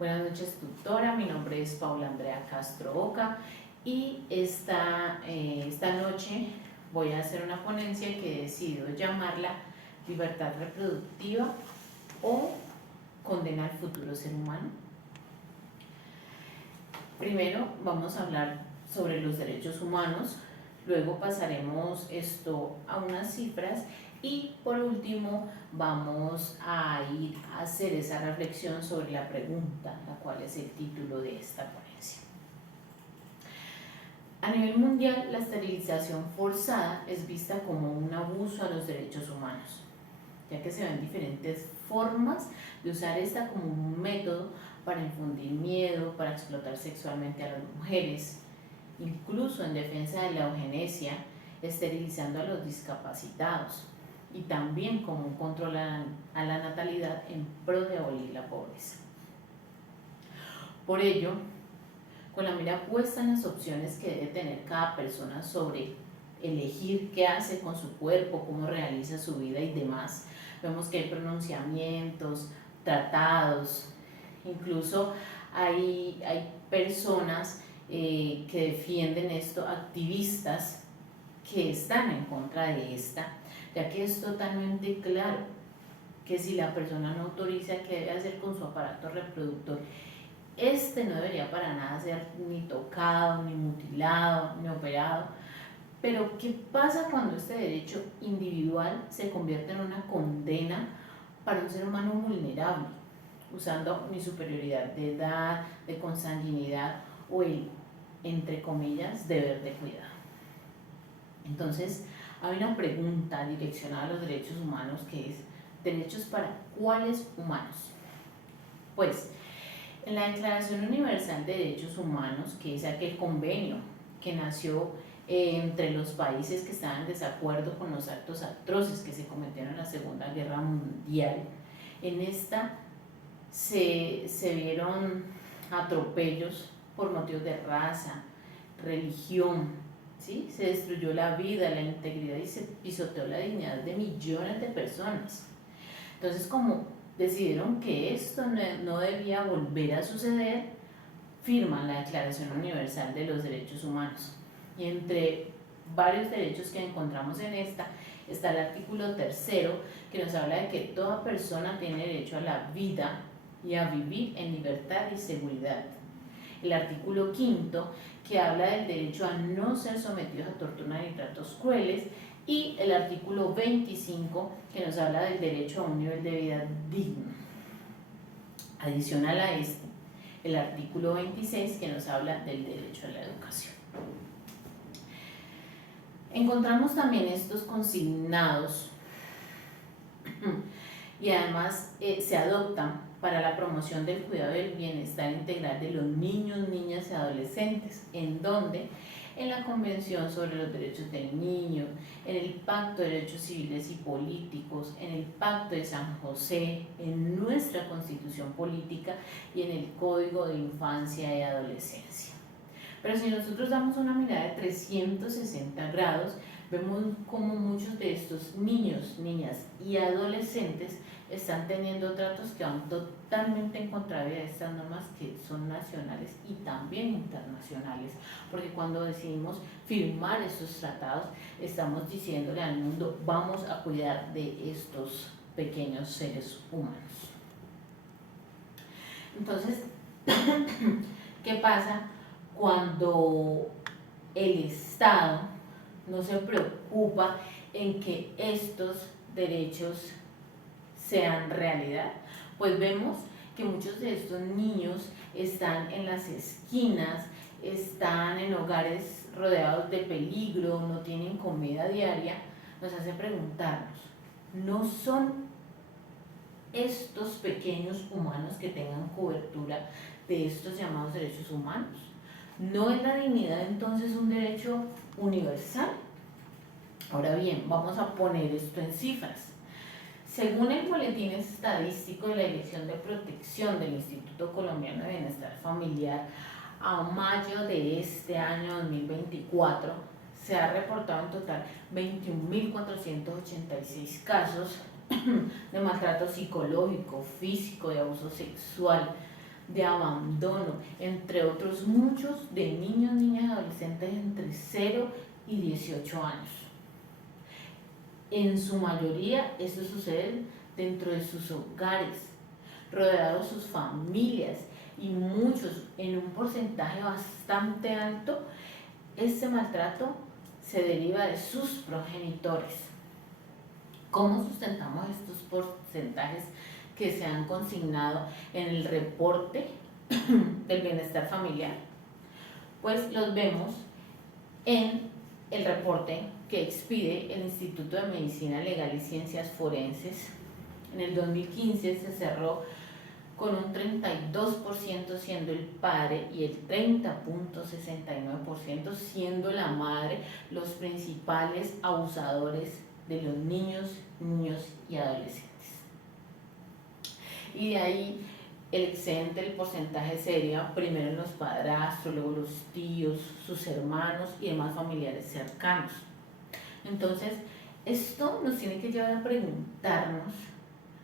Buenas noches, tutora. Mi nombre es Paula Andrea Castro Oca y esta noche voy a hacer una ponencia que he decidido llamarla Libertad Reproductiva o Condena al futuro ser humano. Primero vamos a hablar sobre los derechos humanos, luego pasaremos a unas cifras y por último vamos a ir a hacer esa reflexión sobre la pregunta, la cual es el título de esta ponencia. A nivel mundial, la esterilización forzada es vista como un abuso a los derechos humanos, ya que se ven diferentes formas de usar esta como un método para infundir miedo, para explotar sexualmente a las mujeres, incluso en defensa de la eugenesia, esterilizando a los discapacitados, y también como un control a la natalidad en pro de abolir la pobreza. Por ello, con la mira puesta en las opciones que debe tener cada persona sobre elegir qué hace con su cuerpo, cómo realiza su vida y demás, vemos que hay pronunciamientos, tratados, incluso hay personas que defienden esto, activistas que están en contra de esta, ya que es totalmente claro que si la persona no autoriza, ¿qué debe hacer con su aparato reproductor? No debería para nada ser ni tocado, ni mutilado, ni operado. Pero ¿qué pasa cuando este derecho individual se convierte en una condena para un ser humano vulnerable, usando mi superioridad de edad, de consanguinidad o el, entre comillas, deber de cuidado? Entonces, hay una pregunta direccionada a los derechos humanos que es: ¿derechos para cuáles humanos? Pues, en la Declaración Universal de Derechos Humanos, que es aquel convenio que nació entre los países que estaban en desacuerdo con los actos atroces que se cometieron en la Segunda Guerra Mundial, en esta se vieron atropellos por motivos de raza, religión, ¿sí? Se destruyó la vida, la integridad y se pisoteó la dignidad de millones de personas. Entonces, como decidieron que esto no debía volver a suceder, firman la Declaración Universal de los Derechos Humanos. Y entre varios derechos que encontramos en esta, está el artículo 3, que nos habla de que toda persona tiene derecho a la vida y a vivir en libertad y seguridad. El artículo 5, que habla del derecho a no ser sometidos a tortura ni tratos crueles, y el artículo 25, que nos habla del derecho a un nivel de vida digno. Adicional a este, el artículo 26, que nos habla del derecho a la educación. Encontramos también estos consignados y además se adoptan para la promoción del cuidado y el bienestar integral de los niños, niñas y adolescentes, en donde en la Convención sobre los Derechos del Niño, en el Pacto de Derechos Civiles y Políticos, en el Pacto de San José, en nuestra Constitución Política y en el Código de Infancia y Adolescencia. Pero si nosotros damos una mirada de 360 grados, vemos cómo muchos de estos niños, niñas y adolescentes están teniendo tratos que van totalmente en contravía de estas normas que son nacionales y también internacionales, porque cuando decidimos firmar estos tratados, estamos diciéndole al mundo: vamos a cuidar de estos pequeños seres humanos. Entonces, ¿qué pasa cuando el Estado no se preocupa en que estos derechos sean realidad? Pues vemos que muchos de estos niños están en las esquinas, están en hogares rodeados de peligro, no tienen comida diaria. Nos hace preguntarnos: ¿no son estos pequeños humanos que tengan cobertura de estos llamados derechos humanos? ¿No es la dignidad entonces un derecho universal? Ahora bien, vamos a poner esto en cifras. Según el Boletín Estadístico de la Dirección de Protección del Instituto Colombiano de Bienestar Familiar, a mayo de este año 2024, se ha reportado en total 21.486 casos de maltrato psicológico, físico, de abuso sexual, de abandono, entre otros muchos de niños, niñas y adolescentes entre 0 y 18 años. En su mayoría esto sucede dentro de sus hogares, rodeados de sus familias, y muchos, en un porcentaje bastante alto, este maltrato se deriva de sus progenitores. ¿Cómo sustentamos estos porcentajes que se han consignado en el reporte del bienestar familiar? Pues los vemos en el reporte que expide el Instituto de Medicina Legal y Ciencias Forenses. En el 2015 se cerró con un 32% siendo el padre y el 30.69% siendo la madre los principales abusadores de los niños y adolescentes. Y de ahí el excedente del porcentaje sería primero en los padrastros, luego los tíos, sus hermanos y demás familiares cercanos. Entonces, esto nos tiene que llevar a preguntarnos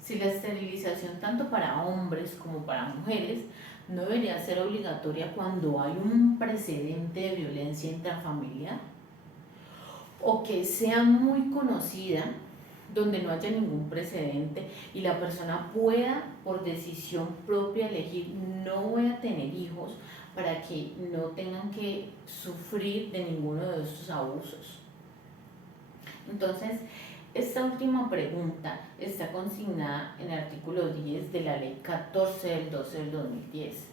si la esterilización tanto para hombres como para mujeres no debería ser obligatoria cuando hay un precedente de violencia intrafamiliar, o que sea muy conocida donde no haya ningún precedente y la persona pueda por decisión propia elegir: no voy a tener hijos para que no tengan que sufrir de ninguno de estos abusos. Entonces, esta última pregunta está consignada en el artículo 10 de la Ley 14 del 12 del 2010,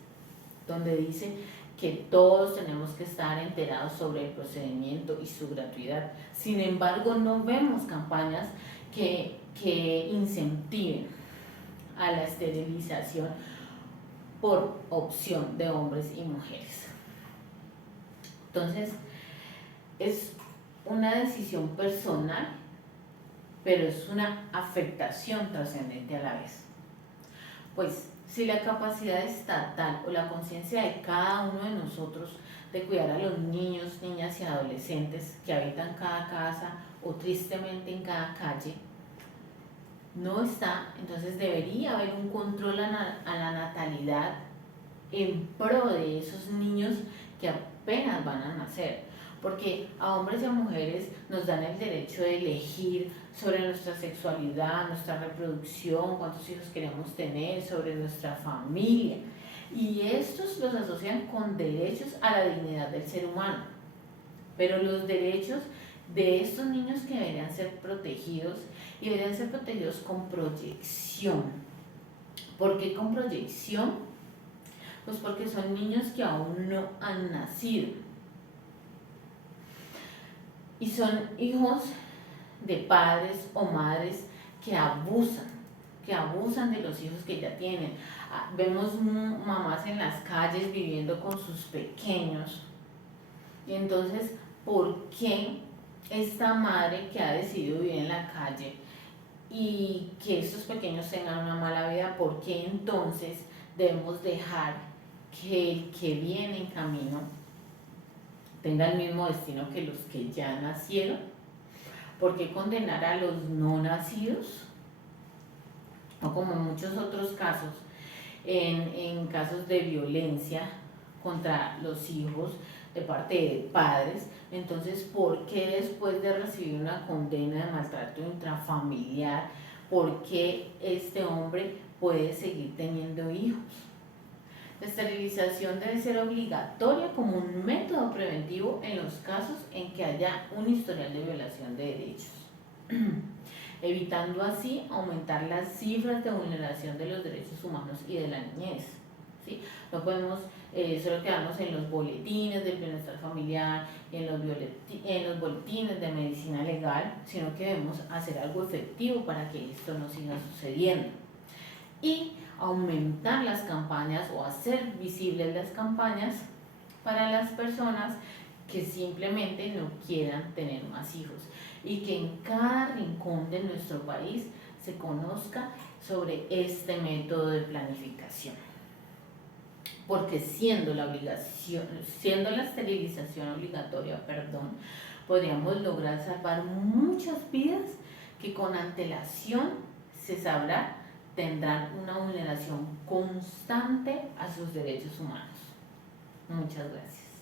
donde dice que todos tenemos que estar enterados sobre el procedimiento y su gratuidad. Sin embargo, no vemos campañas que incentiven a la esterilización por opción de hombres y mujeres. Entonces, es una decisión personal, pero es una afectación trascendente a la vez. Pues, si la capacidad estatal o la conciencia de cada uno de nosotros de cuidar a los niños, niñas y adolescentes que habitan cada casa o tristemente en cada calle no está, entonces debería haber un control a la natalidad en pro de esos niños que apenas van a nacer, porque a hombres y a mujeres nos dan el derecho de elegir sobre nuestra sexualidad, nuestra reproducción, cuántos hijos queremos tener, sobre nuestra familia, y estos los asocian con derechos a la dignidad del ser humano, pero los derechos de estos niños que deberían ser protegidos, y deberían ser protegidos con proyección. ¿Por qué con proyección? Pues porque son niños que aún no han nacido y son hijos de padres o madres que abusan de los hijos que ya tienen. Vemos mamás en las calles viviendo con sus pequeños, y entonces, ¿por qué esta madre que ha decidido vivir en la calle y que estos pequeños tengan una mala vida, por qué entonces debemos dejar que el que viene en camino tenga el mismo destino que los que ya nacieron? ¿Por qué condenar a los no nacidos? O como en muchos otros casos, en casos de violencia contra los hijos de parte de padres, entonces ¿por qué después de recibir una condena de maltrato intrafamiliar, por qué este hombre puede seguir teniendo hijos? La esterilización debe ser obligatoria como un método preventivo en los casos en que haya un historial de violación de derechos, evitando así aumentar las cifras de vulneración de los derechos humanos y de la niñez. ¿Sí? No podemos solo quedarnos en los boletines del bienestar familiar, en los boletines de medicina legal, sino que debemos hacer algo efectivo para que esto no siga sucediendo. Y aumentar las campañas o hacer visibles las campañas para las personas que simplemente no quieran tener más hijos, y que en cada rincón de nuestro país se conozca sobre este método de planificación. Porque siendo la esterilización obligatoria, podríamos lograr salvar muchas vidas que con antelación se sabrá tendrán una vulneración constante a sus derechos humanos. Muchas gracias.